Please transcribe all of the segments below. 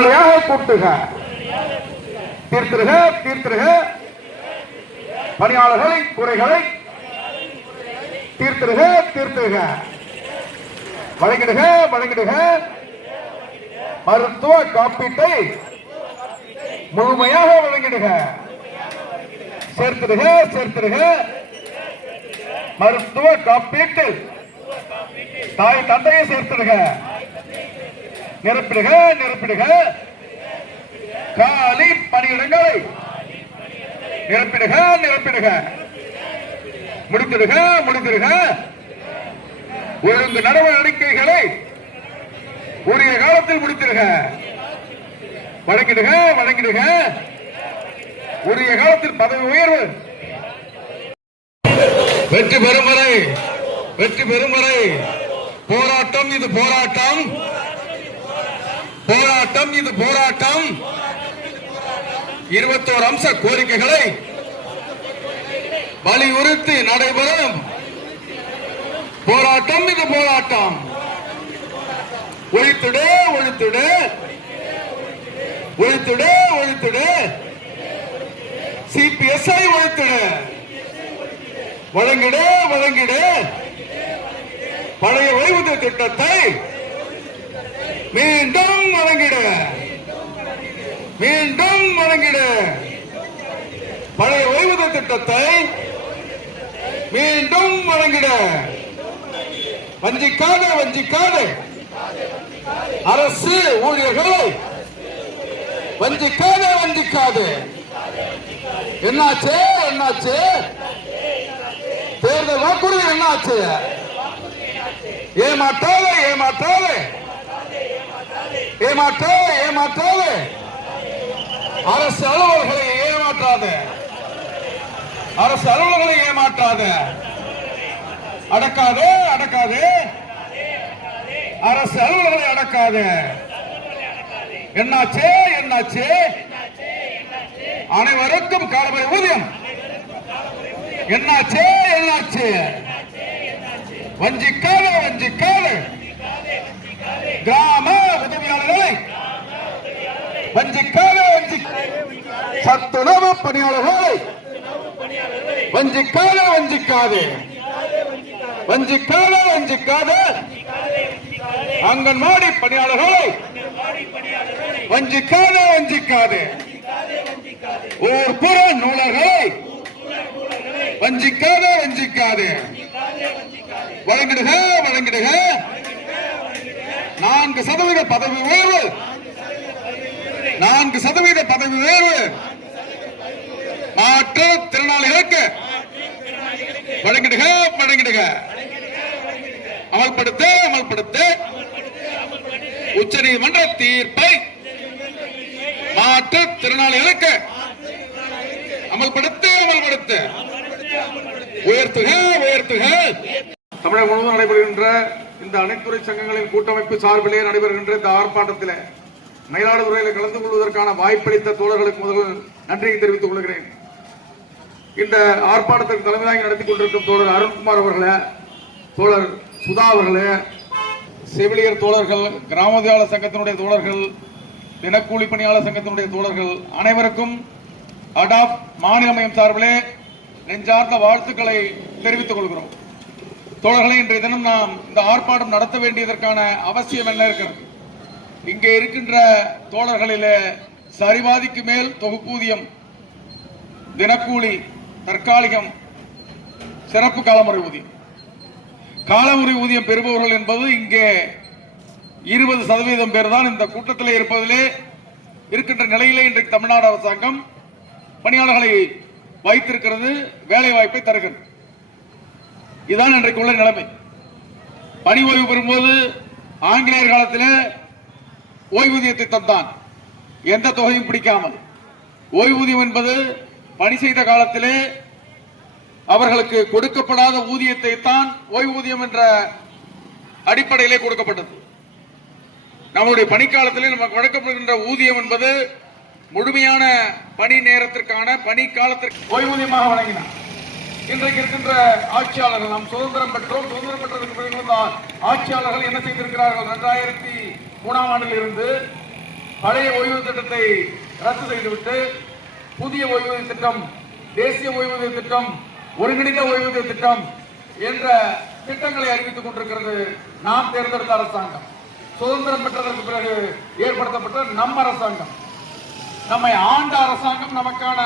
உடனடியாக கூட்டுக, தீர்த்திருக தீர்த்திருக பணியாளர்களின் குறைகளை தீர்த்திருக தீர்த்திருக வழங்கிடுக வழங்கிடுக மருத்துவ காப்பீட்டை முழுமையாக வழங்கிடுக, சேர்த்திடுக சேர்த்திடுக மருத்துவ காப்பீட்டில் தாய் தந்தையை சேர்த்திடுக, நிரப்பிடுக நிரப்பிடுக காலி பணியிடங்களை நிரப்பிடுக நிரப்பிடுக முடித்திடுக முடித்திடுக ஒழுங்கு நடவடிக்கைகளை உரிய காலத்தில் முடித்திடுக, வழங்கிடுக வழங்கிடுக உரிய காலத்தில் பதவி உயர்வு வெற்றி பெறும் வரை வெற்றி பெறும் வரை போராட்டம் இது போராட்டம், போராட்டம் இது போராட்டம். 21 அம்ச கோரிக்கைகளை வலியுறுத்தி நடைபெறும் போராட்டம் இது போராட்டம். ஒழித்துடு ஒழித்துடு ஒழித்துடு ஒழித்துடு சிபிஎஸ்ஐ ஒழித்துடு, வழங்கிடு வழங்கிடு பழைய ஓய்வூதிய திட்டத்தை மீண்டும் வழங்கிடு, மீண்டும் வழங்கிடு பழைய ஓய்வூதிய திட்டத்தை மீண்டும் வழங்கிடு. வஞ்சிக்காது வஞ்சிக்காது அரசு ஊழியர்களை வஞ்சிக்காது வஞ்சிக்காது. என்னாச்சு என்னாச்சு தேர்தல் வாக்குறுதி என்னாச்சு? ஏமாற்றாது ஏமாற்றாது ஏமாற்றாது ஏமாற்றாது அரசு அலுவலர்களை ஏமாற்றாது, அரசு அலுவலர்களை ஏமாற்றாது, அடக்காது அடக்காது அரசு அலுவலர்களை அடக்காது. என்னாச்சு என்னாச்சு? அனைவருக்கும் காலமுறை ஊதியம் என்னாச்சு என்னாச்சு? வஞ்சிக்காது வஞ்சிக்காது கிராம உதவியாளர்களை வஞ்சிக்காது சத்துணவு பணியாளர்களை வஞ்சிக்காது வஞ்சிக்காது வஞ்சிக்காது வஞ்சிக்காது அங்கன்வாடி பணியாளர்களை வஞ்சிக்காது வஞ்சிக்காது ஊர்ப்புற நூலர்களை வஞ்சிக்காது வஞ்சிக்காது வழங்கிடுக வழங்கிடுக 4% பதவி உயர்வு 4% பதவி உயர்வு மாற்றுத்திறனாளிகளுக்கு வழங்கிடுக வழங்கிடுக அமல்படுத்த அமல்படுத்த உச்சநீதிமன்ற தீர்ப்பை மாற்றுத்திறனாளிகளுக்கு அமல்படுத்த அமல்படுத்த உயர்த்துக உயர்த்துக. தமிழகம் முழுவதும் நடைபெறுகின்ற இந்த அனைத்துறை சங்கங்களின் கூட்டமைப்பு சார்பிலே நடைபெறுகின்ற இந்த ஆர்ப்பாட்டத்தில் மயிலாடுதுறையில் கலந்து கொள்வதற்கான வாய்ப்பளித்த தோழர்களுக்கு முதல் நன்றியை தெரிவித்துக் கொள்கிறேன். இந்த ஆர்ப்பாட்டத்திற்கு தலைமை தாங்கி நடத்தி கொண்டிருக்கும் தோழர் அருண்குமார் அவர்களே, தோழர் சுதா அவர்களே, செவிலியர் தோழர்கள், கிராமோதயாளர் சங்கத்தினுடைய தோழர்கள், தினக்கூலி பணியாளர் சங்கத்தினுடைய தோழர்கள் அனைவருக்கும் அடாப் மாநில மையம் சார்பிலே நெஞ்சார்ந்த வாழ்த்துக்களை தெரிவித்துக் கொள்கிறோம். தோழர்களை, இன்றைய தினம் நாம் இந்த ஆர்ப்பாட்டம் நடத்த வேண்டியதற்கான அவசியம் என்ன இருக்கிறது? இங்கே இருக்கின்ற தோழர்களிலே சரிபாதிக்கு மேல் தொகுப்பூதியம், தினக்கூலி, தற்காலிகம், சிறப்பு காலமுறை ஊதியம். காலமுறை ஊதியம் பெறுபவர்கள் என்பது இங்கே 20% பேர் தான் இந்த கூட்டத்தில் இருப்பதிலே இருக்கின்ற நிலையிலே இன்றைக்கு தமிழ்நாடு அரசாங்கம் பணியாளர்களை வைத்திருக்கிறது, வேலை வாய்ப்பை தருகிறது. இதுதான் இன்றைக்கு உள்ள நிலைமை. பணி ஓய்வு பெறும்போது ஆங்கிலேயர் காலத்திலே ஓய்வூதியத்தை தந்தான், எந்த தொகையும் பிடிக்காமல். ஓய்வூதியம் என்பது பணி செய்த காலத்திலே அவர்களுக்கு கொடுக்கப்படாத ஊதியத்தை தான் ஓய்வூதியம் என்ற அடிப்படையிலே கொடுக்கப்பட்டது. நம்முடைய பணிக்காலத்திலே நமக்கு வழங்கப்படுகின்ற ஊதியம் என்பது முழுமையான பணி நேரத்திற்கான பணி காலத்திற்கு ஓய்வூதியமாக வழங்கினார். இன்றைக்கு இருக்கின்ற ஆட்சியாளர்கள், நாம் சுதந்திரம் பெற்றோம், சுதந்திரம் பெற்றதற்கு பிறகு ஆட்சியாளர்கள் என்ன செய்திருக்கிறார்கள்? 2003ஆம் ஆண்டில் இருந்து பழைய ஓய்வூதிய திட்டத்தை ரத்து செய்துவிட்டு புதிய ஓய்வூதிய திட்டம், தேசிய ஓய்வூதிய திட்டம், ஒருங்கிணைந்த ஓய்வூதிய திட்டம் என்ற திட்டங்களை அறிவித்துக் கொண்டிருக்கிறது நாம் தேர்ந்தெடுத்த அரசாங்கம். சுதந்திரம் பெற்றதற்கு பிறகு ஏற்படுத்தப்பட்ட நம் அரசாங்கம், நம்மை ஆண்ட அரசாங்கம் நமக்கான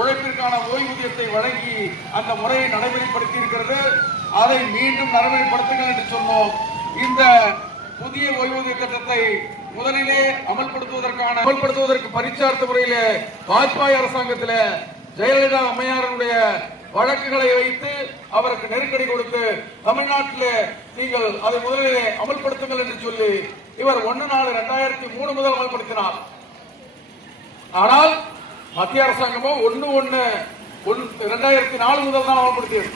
உழைப்பிற்கான ஓய்வூதியத்தை வழங்கி அந்த முறையை நடைமுறைப்படுத்தி இருக்கிறது. அதை மீண்டும் நடைமுறைப்படுத்துங்கள் என்று சொன்னோம். இந்த புதிய ஓய்வூதிய திட்டத்தை முதலிலே அமல்படுத்துவதற்கு பரிச்சார்த்த முறையிலே வாஜ்பாய் அரசாங்கத்தில் ஜெயலலிதா அம்மையாருடைய வழக்குகளை வைத்து அவருக்கு நெருக்கடி கொடுத்து தமிழ்நாட்டில் நீங்கள் அதை முதலிலே அமல்படுத்துங்கள் என்று சொல்லி இவர் 1/4/2003 முதல் அமல்படுத்தினார். ஆனால் மத்திய அரசாங்கமோ 1/1/2004 முதல் தான் அமல்படுத்தியது.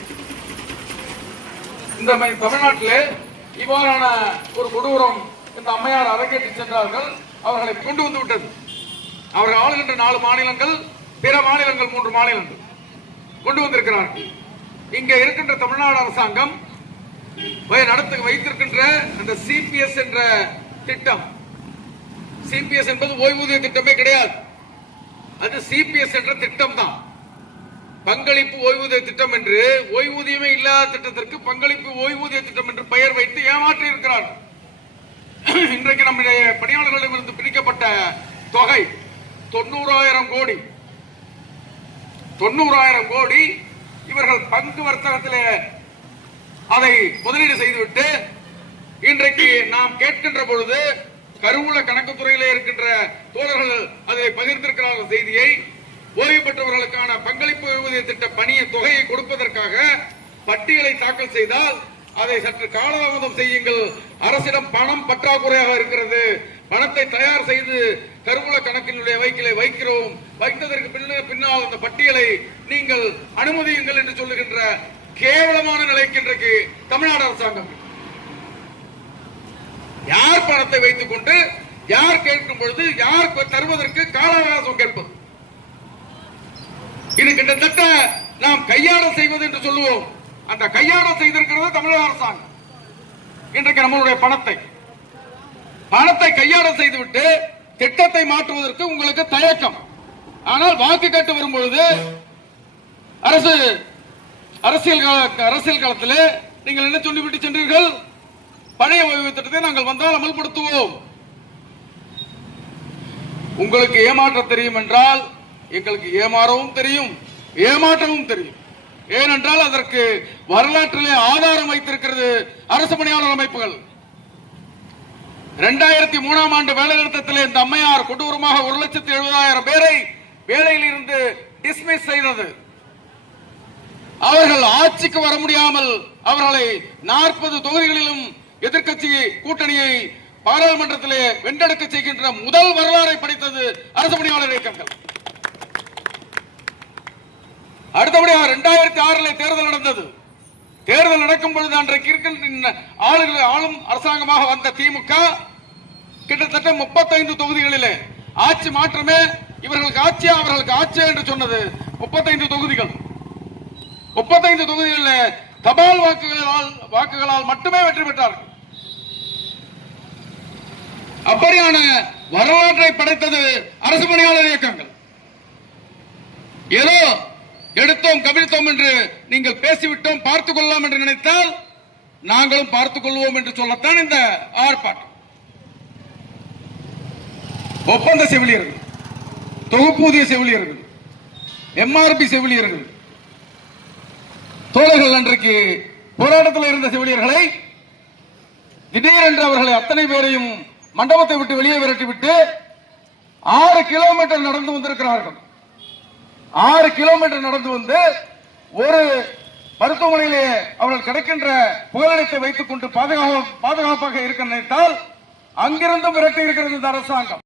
இந்த தமிழ்நாட்டிலே இவ்வாறான ஒரு கொடூரம் இந்த அம்மையார் அரங்கேற்றி சென்றார்கள். அவர்களை கொண்டு வந்து விட்டது. அவர்கள் ஆளுகின்ற 4 மாநிலங்கள், பிற மாநிலங்கள் 3 மாநிலங்கள் கொண்டு வந்திருக்கிறார்கள். இங்க இருக்கின்ற தமிழ்நாடு அரசாங்கம் வைத்திருக்கின்ற அந்த சிபிஎஸ் என்ற திட்டம், சிபிஎஸ் என்பது ஓய்வூதிய திட்டமே கிடையாது, அது சிபிஎஸ் என்ற திட்டம் தான். பங்களிப்பு ஓய்வூதிய திட்டம் என்று, ஓய்வூதியமே இல்லாத திட்டத்திற்கு பங்களிப்பு ஓய்வூதிய திட்டம் என்று பெயர் வைத்து ஏமாற்றி இருக்கிறார். இன்றைக்கு நம்முடைய பணியாளர்களிடமிருந்து பிரிக்கப்பட்ட தொகை 90,000 கோடி. 90,000 கோடி இவர்கள் பங்கு வர்த்தகத்திலே அதை முதலீடு செய்துவிட்டு இன்றைக்கு நாம் கேட்கின்ற பொழுது கருவூல கணக்குத்துறையிலே இருக்கின்ற தோழர்கள் அதை பகிர்ந்திருக்கிறார்கள் செய்தியை. ஓய்வு பெற்றவர்களுக்கான பங்களிப்பு ஓய்வூதிய திட்ட பணிய தொகையை கொடுப்பதற்காக பட்டியலை தாக்கல் செய்தால் அதை சற்று காலதாமதம் செய்யுங்கள், அரசிடம் பணம் பற்றாக்குறையாக இருக்கிறது, பணத்தை தயார் செய்து கருவூல கணக்கினுடைய வைக்கிறோம், வைத்ததற்கு பின்னால் அந்த பட்டியலை நீங்கள் அனுமதியுங்கள் என்று சொல்லுகின்ற கேவலமான நிலைக்கு இன்றைக்கு தமிழ்நாடு அரசாங்கம். யார் பணத்தை வைத்துக் கொண்டு யார் கேட்கும் பொழுது யார் தருவதற்கு கால அவகாசம் கேட்பது? இது கிட்டத்தட்ட நாம் கையாடல் செய்வது என்று சொல்லுவோம். அந்த கையாடல் செய்திருக்கிறது தமிழக அரசாங்கம். இன்றைக்கு நம்மளுடைய பணத்தை கையாடல் செய்துவிட்டு திட்டத்தை மாற்றுவதற்கு உங்களுக்கு தயக்கம். ஆனால் வாக்கு கேட்டு வரும்பொழுது அரசியல் களத்தில் நீங்கள் என்ன சொல்லிவிட்டு சென்றீர்கள்? பழைய ஓய்வு திட்டத்தை நாங்கள் வந்தால் அமல்படுத்துவோம். உங்களுக்கு ஏமாற்ற தெரியும் என்றால் எங்களுக்கு ஏமாறவும் தெரியும், ஏமாற்றவும் தெரியும். ஏனென்றால் அதற்கு வரலாற்றிலே ஆதாரம் வைத்திருக்கிறது அரசு பணியாளர் அமைப்புகள். 2003ஆம் ஆண்டு வேலைநிறுத்தத்திலே இந்த அம்மையார் கொடூரமாக 1,70,000 பேரை வேலையில் இருந்து டிஸ்மிஸ் செய்தது. அவர்கள் ஆட்சிக்கு வர முடியாமல் அவர்களை 40 தொகுதிகளிலும் எதிர்க்கட்சி கூட்டணியை பாராளுமன்றத்திலே வென்றெடுக்க செய்கின்ற முதல் வரலாறை படைத்தது அரசு பணியாளர் இயக்கங்கள். அடுத்தபடியாக 2006 தேர்தல் நடந்தது. தேர்தல் நடக்கும் பொழுது அன்றைக்கு இருக்கின்ற ஆளும் அரசாங்கமாக வந்த திமுக கிட்டத்தட்ட 35 தொகுதிகளிலே ஆட்சி மாற்றமே இவர்களுக்கு ஆட்சியா அவர்களுக்கு ஆட்சியா என்று சொன்னது 35 தொகுதிகள். 35 தொகுதிகளில் தபால் வாக்குகளால் மட்டுமே வெற்றி பெற்றார்கள். அப்படியான வரலாற்றை படைத்தது அரசு பணியாளர் இயக்கங்கள். ஏதோ எடுத்தோம் கவிழ்த்தோம் என்று நீங்கள் பேசிவிட்டோம், பார்த்துக் கொள்ளலாம் என்று நினைத்தால் நாங்களும் பார்த்துக் கொள்வோம் என்று சொல்லத்தான் இந்த ஆர்ப்பாட்டம். ஒப்பந்த செவிலியர்கள், தொகுப்பூதிய செவிலியர்கள், எம்ஆர்பி செவிலியர்கள், தோழர்கள் அன்றைக்கு போராட்டத்தில் இருந்த செவிலியர்களை திடீரென்று அவர்களை அத்தனை பேரையும் மண்டபத்தை விட்டு வெளியே விரட்டிவிட்டு 6 கிலோமீட்டர் நடந்து வந்திருக்கிறார்கள். 6 கிலோமீட்டர் நடந்து வந்து ஒரு மருத்துவமனையிலே அவர்கள் கிடைக்கின்ற புகலிடத்தை வைத்துக் கொண்டு பாதுகாப்பாக இருக்க நினைத்தால் அங்கிருந்தும் விரட்டி இருக்கிறது இந்த அரசாங்கம்.